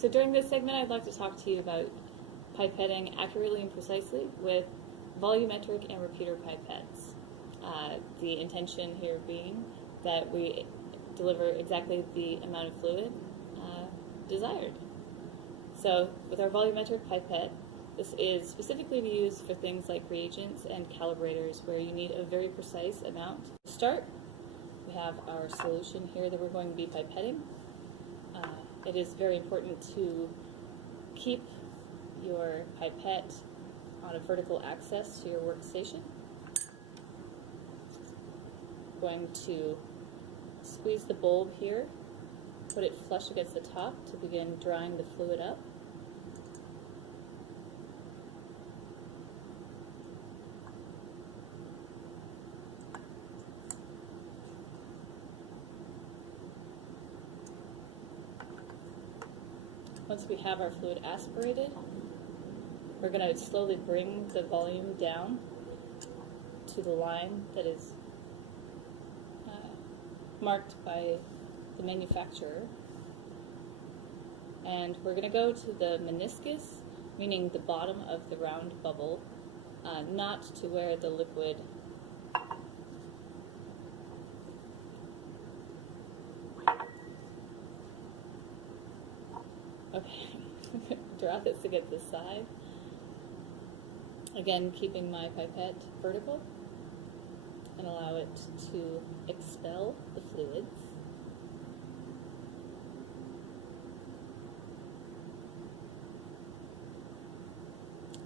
So during this segment, I'd like to talk to you about pipetting accurately and precisely with volumetric and repeater pipettes. The intention here being that we deliver exactly the amount of fluid desired. So with our volumetric pipette, this is specifically used for things like reagents and calibrators where you need a very precise amount. To start, we have our solution here that we're going to be pipetting. It is very important to keep your pipette on a vertical axis to your workstation. Going to squeeze the bulb here, put it flush against the top to begin drying the fluid up. Once we have our fluid aspirated, we're going to slowly bring the volume down to the line that is marked by the manufacturer. And we're going to go to the meniscus, meaning the bottom of the round bubble, not to where the liquid draw this against the side. Again, keeping my pipette vertical and allow it to expel the fluids.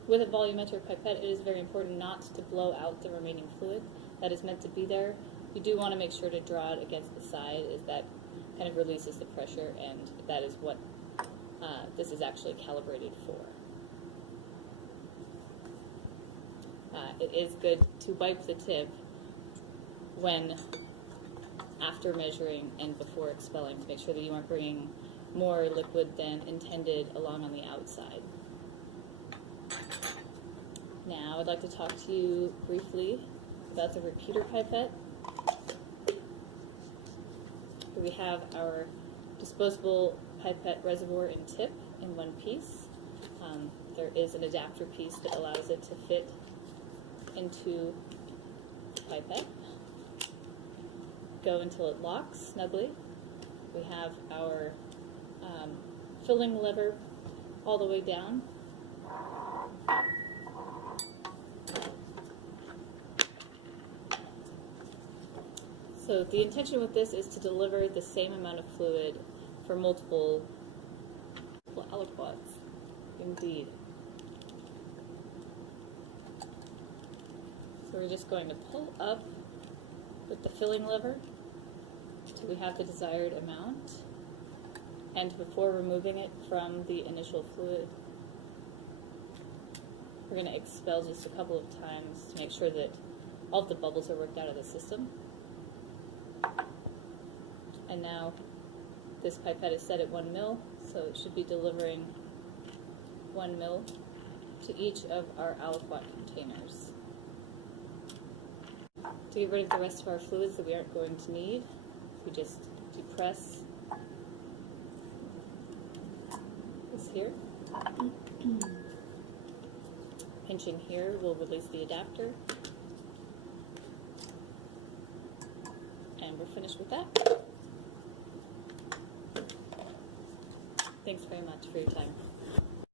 With a volumetric pipette, it is very important not to blow out the remaining fluid that is meant to be there. You do want to make sure to draw it against the side, as that kind of releases the pressure, and that is what this is actually calibrated for. It is good to wipe the tip when after measuring and before expelling to make sure that you aren't bringing more liquid than intended along on the outside. Now I'd like to talk to you briefly about the repeater pipette. Here we have our disposable pipette reservoir and tip in one piece. There is an adapter piece that allows it to fit into the pipette. Go until it locks snugly. We have our filling lever all the way down. So the intention with this is to deliver the same amount of fluid for multiple aliquots. Indeed. So we're just going to pull up with the filling lever till we have the desired amount, and before removing it from the initial fluid, we're going to expel just a couple of times to make sure that all of the bubbles are worked out of the system. And now this pipette is set at 1 ml, so it should be delivering 1 ml to each of our aliquot containers. To get rid of the rest of our fluids that we aren't going to need, we just depress this here. Pinching here will release the adapter. And we're finished with that. Thanks very much for your time.